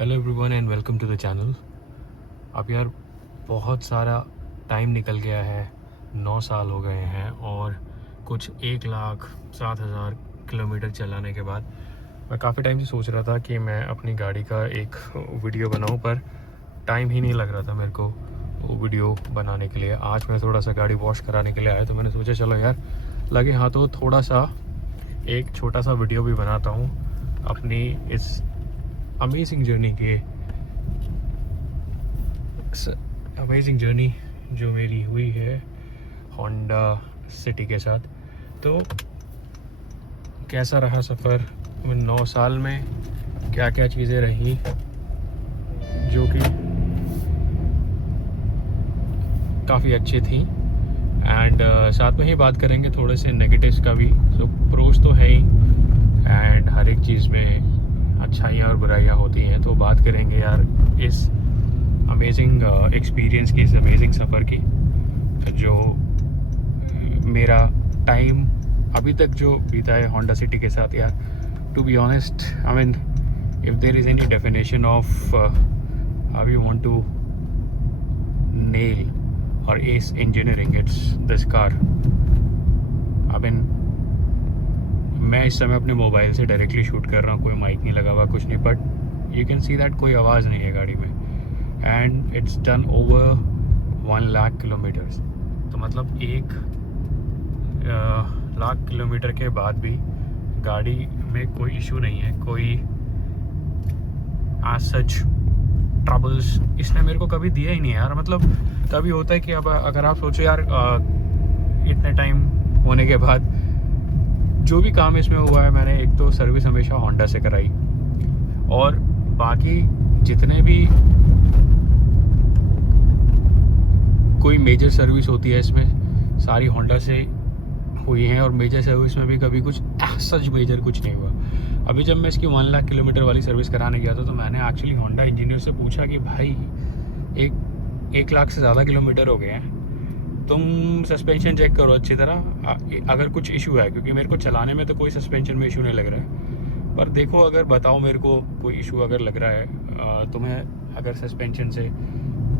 Hello everyone and welcome to the channel. अब यार बहुत सारा टाइम निकल गया है, 9 साल हो गए हैं और कुछ 1,07,000 किलोमीटर चलाने के बाद मैं काफ़ी टाइम से सोच रहा था कि मैं अपनी गाड़ी का एक वीडियो बनाऊं, पर टाइम ही नहीं लग रहा था मेरे को वो वीडियो बनाने के लिए। आज मैं थोड़ा सा गाड़ी वॉश कराने के लिए आया तो मैंने सोचा चलो यार लगे हाँ तो थोड़ा सा एक छोटा सा वीडियो भी बनाता हूँ अपनी इस अमेजिंग जर्नी जो मेरी हुई है होंडा सिटी के साथ। तो कैसा रहा सफ़र 9 साल में, क्या क्या चीज़ें रही जो कि काफ़ी अच्छी थी एंड साथ में ही बात करेंगे थोड़े से नेगेटिव्स का भी। सो प्रोज तो है ही एंड हर एक चीज़ में अच्छाइयाँ और बुराइयाँ होती हैं, तो बात करेंगे यार इस अमेजिंग एक्सपीरियंस की, इस अमेजिंग सफ़र की जो मेरा टाइम अभी तक जो बीता है होंडा सिटी के साथ। यार to be honest, I mean if there is any definition of how you want to nail और एस engineering, it's this car. I mean मैं इस समय अपने मोबाइल से डायरेक्टली शूट कर रहा हूँ, कोई माइक नहीं लगा हुआ, कुछ नहीं, but you can see that कोई आवाज़ नहीं है गाड़ी में and it's done over 1,00,000 kilometres. तो मतलब 1,00,000 किलोमीटर के बाद भी गाड़ी में कोई इशू नहीं है, कोई एज सच ट्रबल्स इसने मेरे को कभी दिया ही नहीं है यार। मतलब कभी होता है कि अब अगर आप सोचो यार इतने टाइम होने के बाद जो भी काम इसमें हुआ है, मैंने एक तो सर्विस हमेशा होंडा से कराई और बाकी जितने भी कोई मेजर सर्विस होती है इसमें सारी होंडा से हुई हैं और मेजर सर्विस में भी कभी कुछ सच मेजर कुछ नहीं हुआ। अभी जब मैं इसकी 1,00,000 किलोमीटर वाली सर्विस कराने गया था तो मैंने एक्चुअली होंडा इंजीनियर से पूछा कि भाई 1,00,000 से ज़्यादा किलोमीटर हो गए हैं, तुम सस्पेंशन चेक करो अच्छी तरह अगर कुछ इशू है, क्योंकि मेरे को चलाने में तो कोई सस्पेंशन में इशू नहीं लग रहा है, पर देखो अगर बताओ मेरे को कोई इशू अगर लग रहा है तुम्हें, अगर सस्पेंशन से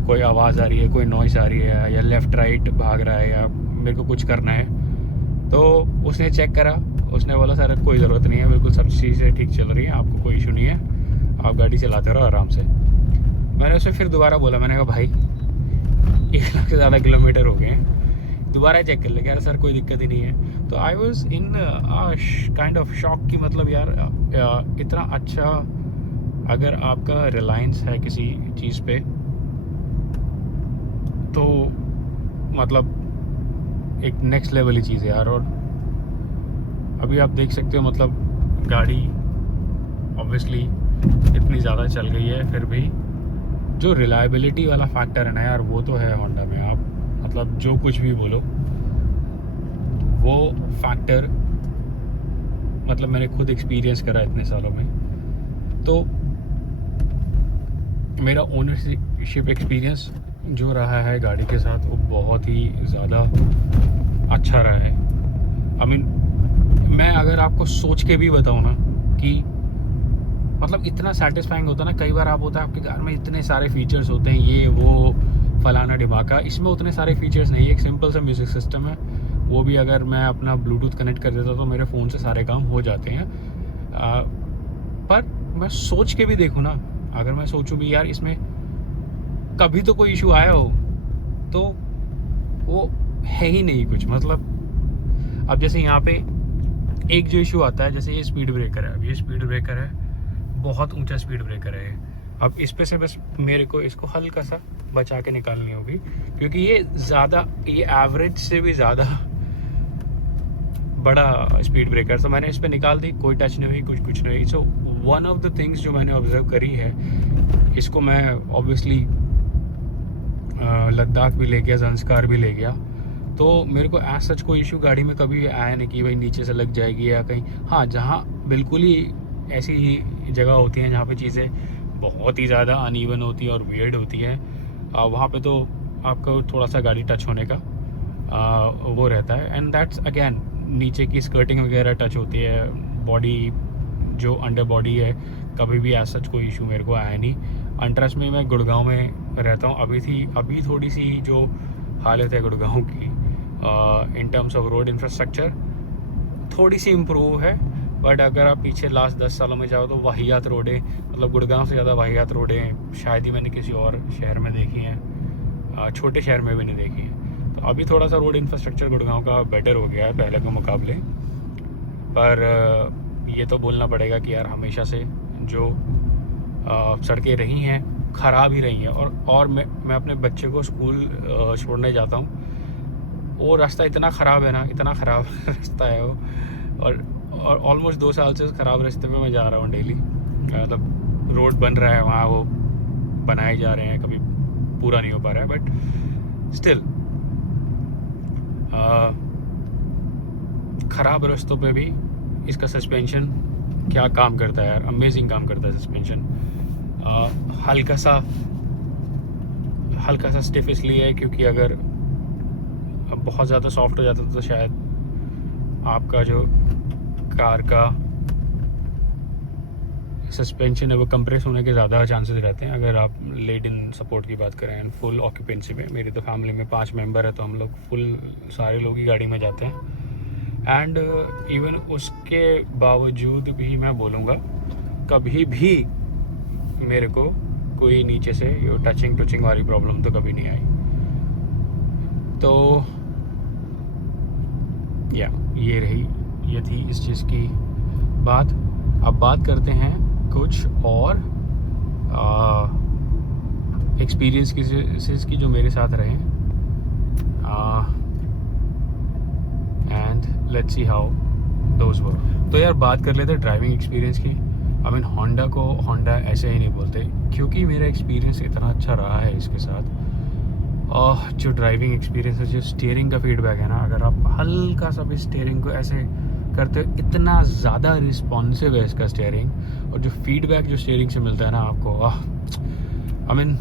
कोई आवाज़ आ रही है, कोई नॉइस आ रही है या लेफ़्ट राइट भाग रहा है या मेरे को कुछ करना है। तो उसने चेक करा, उसने बोला सर कोई ज़रूरत नहीं है, बिल्कुल सब चीज़ें ठीक चल रही है, आपको कोई इशू नहीं है, आप गाड़ी चलाते रहो आराम से। मैंने उसे फिर दोबारा बोला, मैंने कहा भाई 1,00,000 से ज़्यादा किलोमीटर हो गए हैं, दोबारा चेक कर ले। कह रहा सर कोई दिक्कत ही नहीं है। तो I was in kind of shock कि मतलब यार इतना अच्छा अगर आपका रिलायंस है किसी चीज़ पे तो मतलब एक नेक्स्ट लेवल ही चीज़ है यार। और अभी आप देख सकते हो मतलब गाड़ी ऑब्वियसली इतनी ज़्यादा चल गई है, फिर भी जो रिलायबिलिटी वाला फैक्टर है ना यार वो तो है होंडा में। आप मतलब जो कुछ भी बोलो वो फैक्टर मतलब मैंने खुद एक्सपीरियंस करा इतने सालों में। तो मेरा ओनरशिप एक्सपीरियंस जो रहा है गाड़ी के साथ वो बहुत ही ज़्यादा अच्छा रहा है। आई मीन मैं अगर आपको सोच के भी बताऊँ ना कि मतलब इतना सेटिस्फाइंग होता है ना, कई बार आप होता है आपके कार में इतने सारे फीचर्स होते हैं, ये वो फलाना डिमाका, इसमें उतने सारे फीचर्स नहीं है। एक सिंपल सा म्यूज़िक सिस्टम है, वो भी अगर मैं अपना ब्लूटूथ कनेक्ट कर देता तो मेरे फ़ोन से सारे काम हो जाते हैं। पर मैं सोच के भी देखूँ ना, अगर मैं सोचूँ भी यार इसमें कभी तो कोई इशू आया हो, तो वो है ही नहीं कुछ। मतलब अब जैसे यहाँ पे एक जो इशू आता है, जैसे ये स्पीड ब्रेकर है, अब ये स्पीड ब्रेकर है, बहुत ऊंचा स्पीड ब्रेकर है। अब इस पे से बस मेरे को इसको हल्का सा बचा के निकालनी होगी, क्योंकि ये ज़्यादा, ये एवरेज से भी ज़्यादा बड़ा स्पीड ब्रेकर। तो मैंने इस पे निकाल दी, कोई टच नहीं हुई, कुछ नहीं। So one of the things जो मैंने ऑब्जर्व करी है, इसको मैं ऑब्वियसली लद्दाख भी ले गया, ज़ंस्कार भी ले गया, तो मेरे को एज सच कोई इशू गाड़ी में कभी आया नहीं कि भाई नीचे से लग जाएगी या कहीं। हाँ, जहाँ बिल्कुल ही ऐसी ही जगह होती हैं जहाँ पे चीज़ें बहुत ही ज़्यादा अनइवन होती है और वियर्ड होती है, वहाँ पे तो आपको थोड़ा सा गाड़ी टच होने का वो रहता है। एंड दैट्स अगेन नीचे की स्कर्टिंग वगैरह टच होती है, बॉडी जो अंडर बॉडी है कभी भी ऐसा कोई इशू मेरे को आया नहीं। अनट्रस्ट में मैं गुड़गांव में रहता हूँ, अभी थोड़ी सी जो हालत है गुड़गांव की in terms of road infrastructure थोड़ी सी इम्प्रूव है, बट अगर आप पीछे लास्ट 10 सालों में जाओ तो वाहियात रोडें, मतलब गुड़गांव से ज़्यादा वाहियात रोडें शायद ही मैंने किसी और शहर में देखी हैं, छोटे शहर में भी नहीं देखी हैं। तो अभी थोड़ा सा रोड इंफ्रास्ट्रक्चर गुड़गांव का बेटर हो गया है पहले के मुकाबले, पर ये तो बोलना पड़ेगा कि यार हमेशा से जो सड़कें रही हैं ख़राब ही रही हैं। और मैं अपने बच्चे को स्कूल छोड़ने जाता हूँ, वो रास्ता इतना ख़राब है ना, इतना ख़राब रास्ता है वो, और ऑलमोस्ट 2 साल से उस ख़राब रास्ते पे मैं जा रहा हूँ डेली। मतलब रोड बन रहा है वहाँ, वो बनाए जा रहे हैं, कभी पूरा नहीं हो पा रहा है, बट स्टिल ख़राब रास्तों पे भी इसका सस्पेंशन क्या काम करता है यार, अमेजिंग काम करता है सस्पेंशन। हल्का सा स्टिफ इसलिए है क्योंकि अगर बहुत ज़्यादा सॉफ्ट हो जाता तो शायद आपका जो कार का सस्पेंशन है वो कंप्रेस होने के ज़्यादा चांसेस रहते हैं अगर आप लेड इन सपोर्ट की बात करें एंड फुल ऑक्यूपेंसी में। मेरी तो फैमिली में 5 मेंबर है, तो हम लोग फुल सारे लोग ही गाड़ी में जाते हैं। एंड इवन उसके बावजूद भी मैं बोलूँगा कभी भी मेरे को कोई नीचे से ये टचिंग वाली प्रॉब्लम तो कभी नहीं आई। तो ये थी इस चीज़ की बात। अब बात करते हैं कुछ और एक्सपीरियंस की जो मेरे साथ रहे, and let's see how those were. तो यार बात कर लेते हैं ड्राइविंग एक्सपीरियंस की। आई मीन होंडा को होंडा ऐसे ही नहीं बोलते, क्योंकि मेरा एक्सपीरियंस इतना अच्छा रहा है इसके साथ। जो ड्राइविंग एक्सपीरियंस है, जो स्टीयरिंग का फीडबैक है ना, अगर आप हल्का सा भी स्टीयरिंग को ऐसे करते हो, इतना ज़्यादा रिस्पॉन्सिव है इसका स्टीयरिंग, और जो फीडबैक जो स्टीयरिंग से मिलता है ना आपको, I mean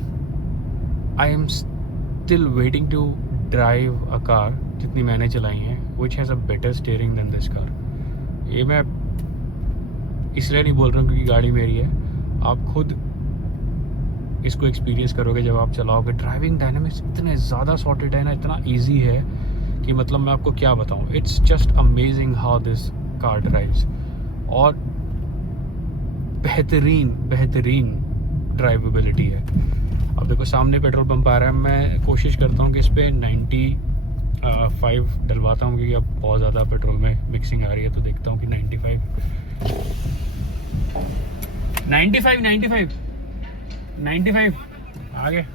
I am still waiting to drive a car जितनी मैंने चलाई हैं which has a better steering than this car. ये मैं इसलिए नहीं बोल रहा हूँ क्योंकि गाड़ी मेरी है, आप खुद इसको एक्सपीरियंस करोगे जब आप चलाओगे। ड्राइविंग डायनामिक्स इतने ज़्यादा सॉर्टेड है ना, इतना इजी है कि मतलब मैं आपको क्या बताऊँ। It's just amazing how this car drives, और बेहतरीन ड्राइवेबिलिटी है। अब देखो सामने पेट्रोल पंप आ रहा है, मैं कोशिश करता हूँ कि इस पर 95 डलवाता हूँ, क्योंकि अब बहुत ज़्यादा पेट्रोल में मिक्सिंग आ रही है। तो देखता हूँ कि 95 आगे।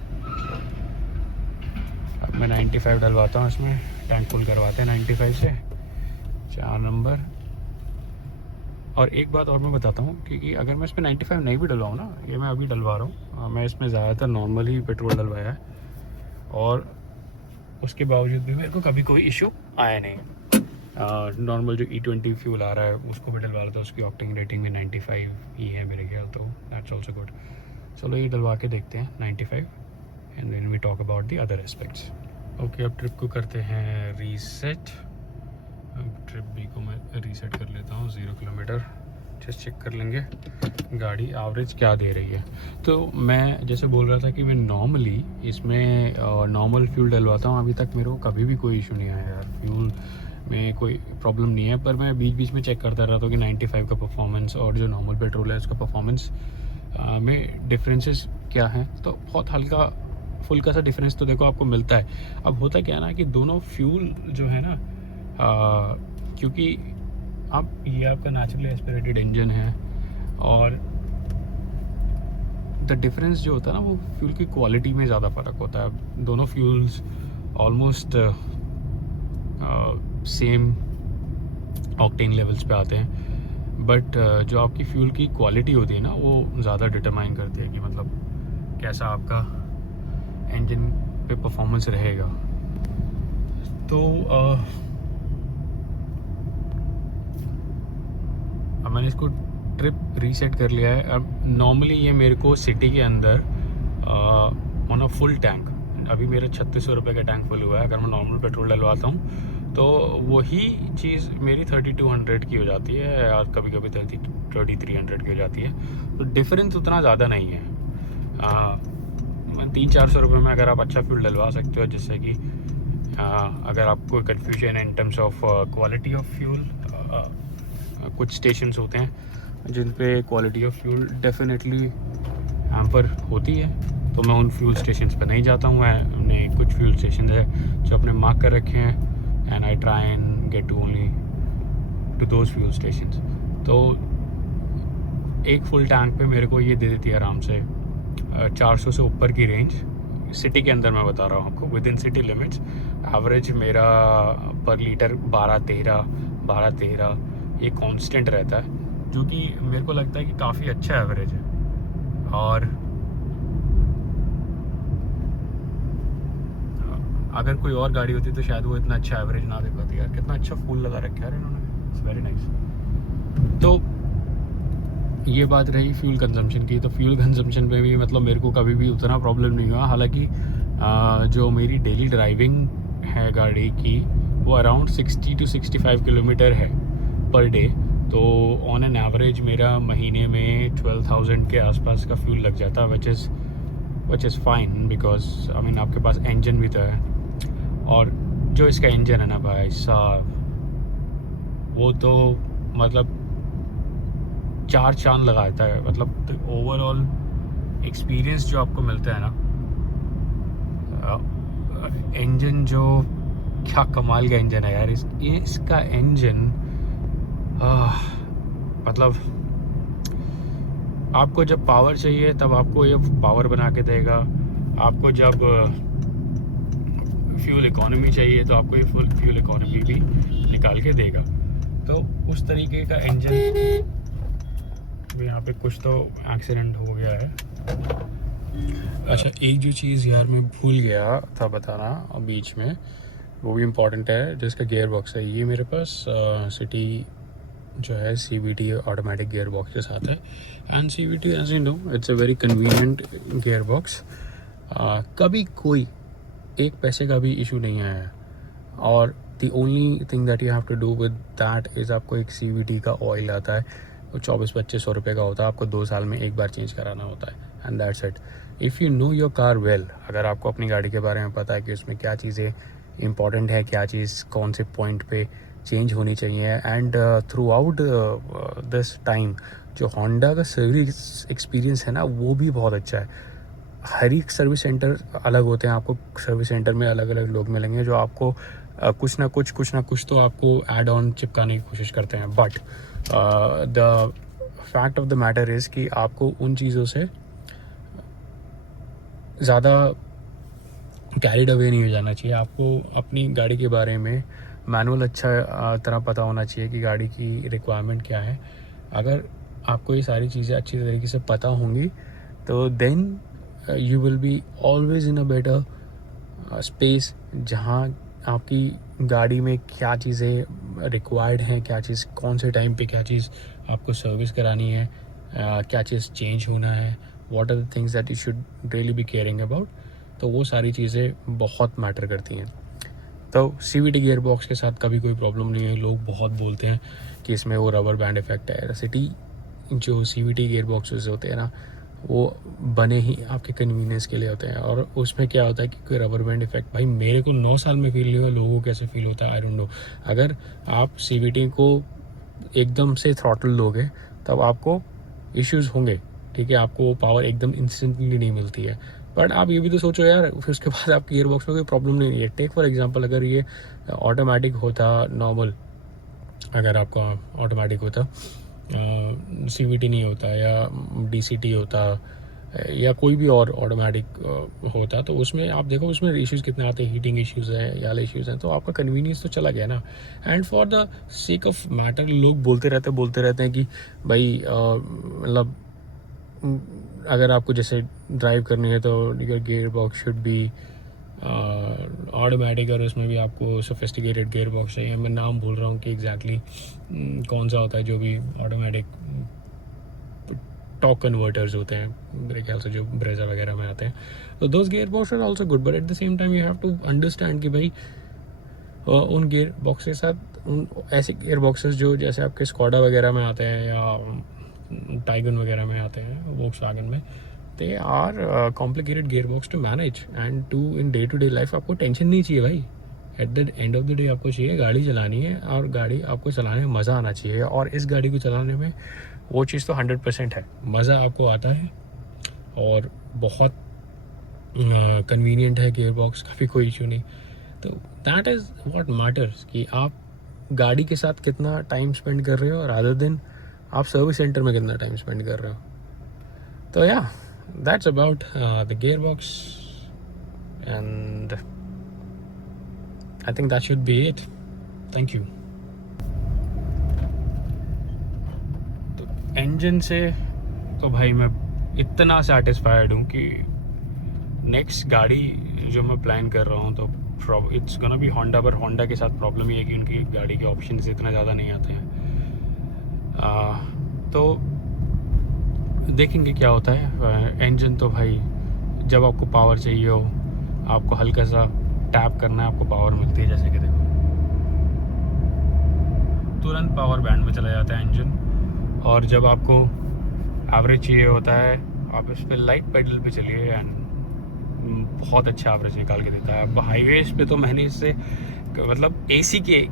अब मैं 95 डलवाता हूँ इसमें, टैंक फुल करवाते हैं 95 से 4 नंबर। और एक बात और मैं बताता हूँ, क्योंकि अगर मैं इसमें 95 नहीं भी डलवाऊँ ना, ये मैं अभी डलवा रहा हूँ, मैं इसमें ज़्यादातर नॉर्मल ही पेट्रोल डलवाया है, और उसके बावजूद भी मेरे को कभी कोई इशू आया नहीं। नॉर्मल जो E20 फ्यूल आ रहा है उसको भी डलवा रहा था, उसकी ऑक्टेन रेटिंग भी 95 ही है मेरे ख्याल, तो दैट्स ऑल्सो गुड। चलो ये डलवा के देखते हैं 95, and then we talk about the other aspects. Okay, अब ट्रिप को करते हैं रीसेट। अब ट्रिप बी को मैं रीसेट कर लेता हूँ 0 किलोमीटर। जस्ट चेक कर लेंगे गाड़ी एवरेज क्या दे रही है। तो मैं जैसे बोल रहा था कि मैं नॉर्मली इसमें नॉर्मल फ्यूल डलवाता हूँ, अभी तक मेरे को कभी भी कोई इशू नहीं आया यार, फ्यूल में कोई प्रॉब्लम नहीं है। पर मैं बीच बीच में चेक करता रहता हूँ कि 95 का परफॉर्मेंस और जो नॉर्मल पेट्रोल है उसका परफॉर्मेंस में डिफरेंसेस क्या हैं। तो बहुत हल्का फुल्का सा डिफरेंस तो देखो आपको मिलता है। अब होता क्या है ना कि दोनों फ्यूल जो है ना, क्योंकि अब ये आपका नेचुरली एस्पिरेटेड इंजन है, और द डिफरेंस जो होता है ना वो फ्यूल की क्वालिटी में ज़्यादा फ़र्क होता है। दोनों fuels almost same octane levels पे आते हैं, बट जो आपकी फ्यूल की क्वालिटी होती है ना वो ज़्यादा डिटरमाइन करती है कि मतलब कैसा आपका इंजन पे परफॉर्मेंस रहेगा। तो अब मैंने इसको ट्रिप रीसेट कर लिया है। अब नॉर्मली ये मेरे को सिटी के अंदर ऑन अ फुल टैंक, अभी मेरा 3600 रुपये का टैंक फुल हुआ है। अगर मैं नॉर्मल पेट्रोल डलवाता हूँ तो वही चीज़ मेरी 3200 की हो जाती है और कभी कभी 3300 की हो जाती है। तो डिफरेंस उतना ज़्यादा नहीं है। 300-400 रुपये में अगर आप अच्छा फ्यूल डलवा सकते हो, जिससे कि अगर आपको कन्फ्यूजन है in terms of quality of fuel, कुछ स्टेशंस होते हैं जिन पे quality of fuel definitely hamper होती है, तो मैं उन फ्यूल स्टेशंस पे नहीं जाता हूँ। मैंने कुछ फ्यूल स्टेशन है जो अपने मार्क कर रखे हैं, and I try and get to only to those fuel stations. तो एक फुल टैंक पे मेरे को ये दे देती है आराम से 400 से ऊपर की रेंज। सिटी के अंदर मैं बता रहा हूँ आपको, with in city limits average मेरा पर लीटर 12-13 ये कांस्टेंट रहता है, जो कि मेरे को लगता है कि काफ़ी अच्छा एवरेज है। और अगर कोई और गाड़ी होती तो शायद वो इतना अच्छा एवरेज ना दे पाती। यार कितना अच्छा फूल लगा रखा है इन्होंने, इट्स वेरी नाइस। तो ये बात रही फ्यूल कंजम्पशन की। तो फ्यूल कंजम्पशन में भी मतलब मेरे को कभी भी उतना प्रॉब्लम नहीं हुआ। हालांकि जो मेरी डेली ड्राइविंग है गाड़ी की, वो अराउंड 60 to 65 किलोमीटर है पर डे। तो ऑन एन एवरेज मेरा महीने में 12,000 के आसपास का फ्यूल लग जाता है, which is fine, because I mean आपके पास इंजन भी तो है। और जो इसका इंजन है ना भाई साहब, वो तो मतलब 4 चांद लगाता है। मतलब ओवरऑल एक्सपीरियंस जो आपको मिलता है ना, इंजन जो क्या कमाल का इंजन है यार। इसका इंजन मतलब आपको जब पावर चाहिए तब आपको ये पावर बना के देगा, आपको जब फ्यूल इकोनॉमी चाहिए तो आपको ये फुल फ्यूल इकोनॉमी भी निकाल के देगा। तो उस तरीके का इंजन। यहाँ पे कुछ तो एक्सीडेंट हो गया है। अच्छा, एक जो चीज़ यार मैं भूल गया था बताना बीच में, वो भी इम्पॉर्टेंट है, जिसका गियर बॉक्स है। ये मेरे पास सिटी जो है CVT ऑटोमेटिक गियर बॉक्स के साथ है। And CVT as you know it's a very convenient gear box. कभी कोई एक पैसे का भी इशू नहीं आया है। और the only thing that you have to do with that is आपको एक CVT का ऑयल आता है, वो 24-25 रुपये का होता है। आपको 2 साल में एक बार चेंज कराना होता है, and that's it. If you know your car well, अगर आपको अपनी गाड़ी के बारे में पता है कि उसमें क्या चीज़ें इंपॉर्टेंट है, क्या चीज़ कौन से पॉइंट पे चेंज होनी चाहिए, and through out this time जो होंडा का सर्विस एक्सपीरियंस है ना, वो भी बहुत अच्छा है। हर एक सर्विस सेंटर अलग होते हैं। आपको सर्विस सेंटर में अलग अलग लोग मिलेंगे जो आपको कुछ ना कुछ तो आपको ऐड ऑन चिपकाने की कोशिश करते हैं। But the fact of the matter is कि आपको उन चीज़ों से ज़्यादा कैरिड अवे नहीं हो जाना चाहिए। आपको अपनी गाड़ी के बारे में मैनुअल अच्छा तरह पता होना चाहिए कि गाड़ी की रिक्वायरमेंट क्या है। अगर आपको ये सारी चीज़ें अच्छी तरीके से पता होंगी तो then you will be always in a better space, जहाँ आपकी गाड़ी में क्या चीज़ें रिक्वायर्ड हैं, क्या चीज़ कौन से टाइम पे क्या चीज़ आपको सर्विस करानी है, क्या चीज़ चेंज होना है, what are the things that you should really be caring about. तो वो सारी चीज़ें बहुत मैटर करती हैं। तो CVT गियर बॉक्स के साथ कभी कोई प्रॉब्लम नहीं है। लोग बहुत बोलते हैं कि इसमें वो रबर बैंड इफेक्ट है। सिटी जो CVT गियर बॉक्सेस होते हैं ना, वो बने ही आपके कन्वीनियंस के लिए होते हैं। और उसमें क्या होता है कि कोई रबर बैंड इफेक्ट भाई मेरे को 9 साल में फील नहीं हुआ, लोगों को कैसे फील होता है आई डोंट नो। अगर आप CVT को एकदम से थ्रॉटल दोगे तब आपको इश्यूज़ होंगे, ठीक है। आपको पावर एकदम इंस्टेंटली नहीं मिलती है। बट आप ये भी तो सोचो यार, फिर उसके बाद आपकी गियर बॉक्स में कोई प्रॉब्लम नहीं है। टेक फॉर एग्जांपल, अगर ये ऑटोमेटिक होता नॉर्मल, अगर आपका ऑटोमेटिक होता CVT नहीं होता या DCT होता या कोई भी और ऑटोमेटिक होता, तो उसमें आप देखो उसमें इश्यूज़ कितने आते हैं, हीटिंग इश्यूज़ हैं या इश्यूज़ हैं, तो आपका कन्वीनियंस तो चला गया ना। And for the sake of matter लोग बोलते रहते हैं कि भाई मतलब अगर आपको जैसे ड्राइव करनी है तो your gear box should be automatic, और उसमें भी आपको सोफिस्टिकेटेड गियर बॉक्स चाहिए। मैं नाम भूल रहा हूँ कि एग्जैक्टली कौन सा होता है जो भी ऑटोमेटिक टॉक कन्वर्टर्स होते हैं, मेरे ख्याल से जो ब्रेजा वगैरह में आते हैं। तो those gear box are also good, but at the same time you have to understand कि भाई उन गियर बॉक्स के साथ उन ऐसे गियर बॉक्सेस जो जैसे आपके स्कॉडा वगैरह में आते हैं या टाइगन वगैरह में आते हैं, वोक्सवैगन में, they are complicated gear box to manage and to in day to day life आपको टेंशन नहीं चाहिए भाई। At the end of the day आपको चाहिए गाड़ी चलानी है और गाड़ी आपको चलाने में मज़ा आना चाहिए, और इस गाड़ी को चलाने में वो चीज़ तो 100% है, मज़ा आपको आता है और बहुत कन्वीनियंट है गियर बॉक्स का भी कोई इशू नहीं। तो दैट इज़ व्हाट मैटर्स कि आप गाड़ी के साथ कितना टाइम स्पेंड कर रहे हो रादर देन आप सर्विस सेंटर में कितना टाइम स्पेंड कर रहे हो। तो या that's about the gear box and I think that should be it. Thank you. तो इंजन से तो भाई मैं इतना सेटिस्फाइड हूँ कि नेक्स्ट गाड़ी जो मैं प्लान कर रहा हूँ तो इट्स गोना बी होंडा, पर होंडा के साथ प्रॉब्लम ये है कि उनकी गाड़ी के ऑप्शंस इतना ज़्यादा नहीं आते हैं। तो देखेंगे क्या होता है। इंजन तो भाई जब आपको पावर चाहिए हो, आपको हल्का सा टैप करना है, आपको पावर मिलती है। जैसे कि देखो तुरंत पावर बैंड में चला जाता है इंजन, और जब आपको एवरेज चाहिए होता है आप इस पर लाइट पेडल पे चलिए एंड बहुत अच्छा एवरेज निकाल के देता है। अब हाईवेज पे तो मैंने इससे मतलब एसी के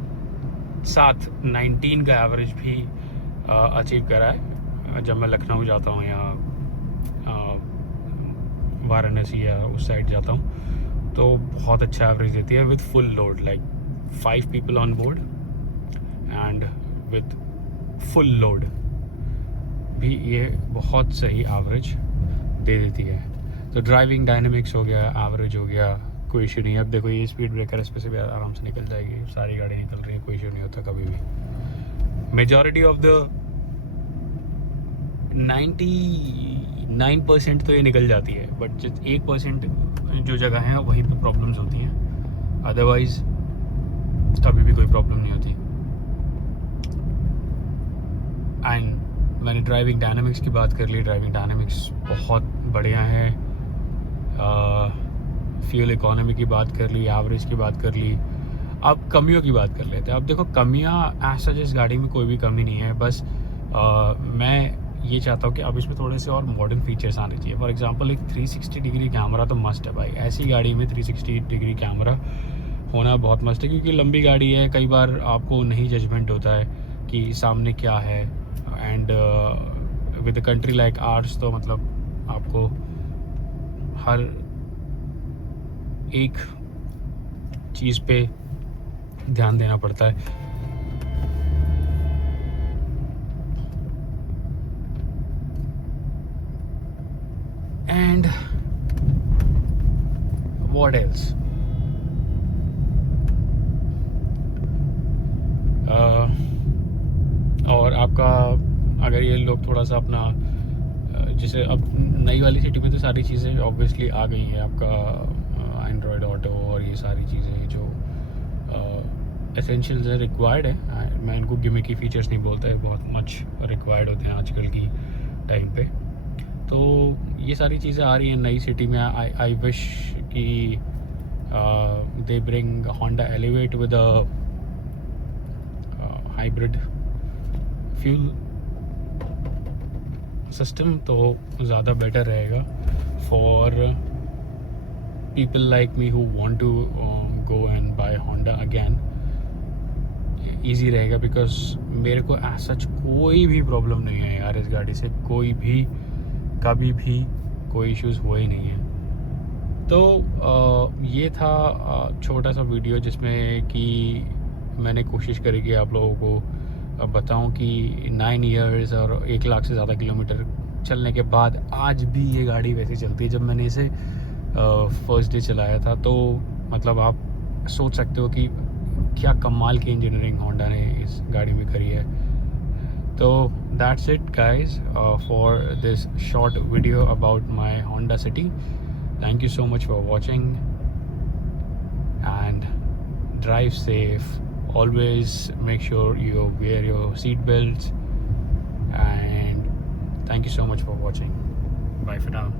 साथ 19 का एवरेज भी अचीव करा है जब मैं लखनऊ जाता हूँ या वाराणसी या उस साइड जाता हूँ, तो बहुत अच्छा एवरेज देती है with full load, like 5 people on board and with full load भी ये बहुत सही एवरेज दे देती है। तो ड्राइविंग डायनेमिक्स हो गया, एवरेज हो गया, कोई इशू नहीं है। अब देखो ये स्पीड ब्रेकर इस पर से भी आराम से निकल जाएगी, सारी गाड़ी निकल रही है, कोई इशू नहीं होता कभी भी। मेजॉरिटी ऑफ द 99% तो ये निकल जाती है, बट जो 1% जो जगह है वहीं पे प्रॉब्लम्स होती हैं, अदरवाइज कभी भी कोई प्रॉब्लम नहीं होती। एंड मैंने ड्राइविंग डायनामिक्स की बात कर ली, ड्राइविंग डायनामिक्स बहुत बढ़िया है। फ्यूल इकोनॉमी की बात कर ली, एवरेज की बात कर ली, अब कमियों की बात कर लेते हैं। अब देखो कमियां ऐसा जिस गाड़ी में कोई भी कमी नहीं है, बस मैं ये चाहता हूँ कि अब इसमें थोड़े से और मॉडर्न फीचर्स आने चाहिए। फॉर एग्जांपल एक 360 डिग्री कैमरा तो मस्ट है भाई, ऐसी गाड़ी में 360 डिग्री कैमरा होना बहुत मस्ट है, क्योंकि लंबी गाड़ी है, कई बार आपको नहीं जजमेंट होता है कि सामने क्या है। And with a country like ours तो मतलब आपको हर एक चीज़ पे ध्यान देना पड़ता है। एंड व्हाट एल्स, और आपका अगर ये लोग थोड़ा सा अपना जैसे अब नई वाली सिटी में तो सारी चीज़ें ऑब्वियसली आ गई हैं, आपका एंड्रॉयड ऑटो और ये सारी चीज़ें जो एसेंशियल्स है, रिक्वायर्ड है। मैं इनको गिमिकी फीचर्स नहीं बोलता है, बहुत मच रिक्वायर्ड होते हैं आजकल की टाइम पे। तो ये सारी चीज़ें आ रही हैं नई सिटी में। आई विश कि they bring Honda Elevate with a hybrid fuel system, तो ज़्यादा बेटर रहेगा for people like me who want to go and buy Honda again. Easy रहेगा बिकॉज मेरे को सच कोई भी प्रॉब्लम नहीं है यार इस गाड़ी से, कोई भी कभी भी कोई इश्यूज़ हुए ही नहीं है। तो ये था छोटा सा वीडियो जिसमें कि मैंने कोशिश करी कि आप लोगों को बताऊं कि 9 इयर्स और 1 लाख से ज़्यादा किलोमीटर चलने के बाद आज भी ये गाड़ी वैसे चलती है। जब मैंने इसे फर्स्ट डे चलाया था तो मतलब आप सोच सकते हो कि क्या कमाल की इंजीनियरिंग होंडा ने इस गाड़ी में करी है। तो that's it guys for this short video about my Honda City. Thank you so much for watching and drive safe. Always make sure you wear your seat belts and thank you so much for watching. Bye for now.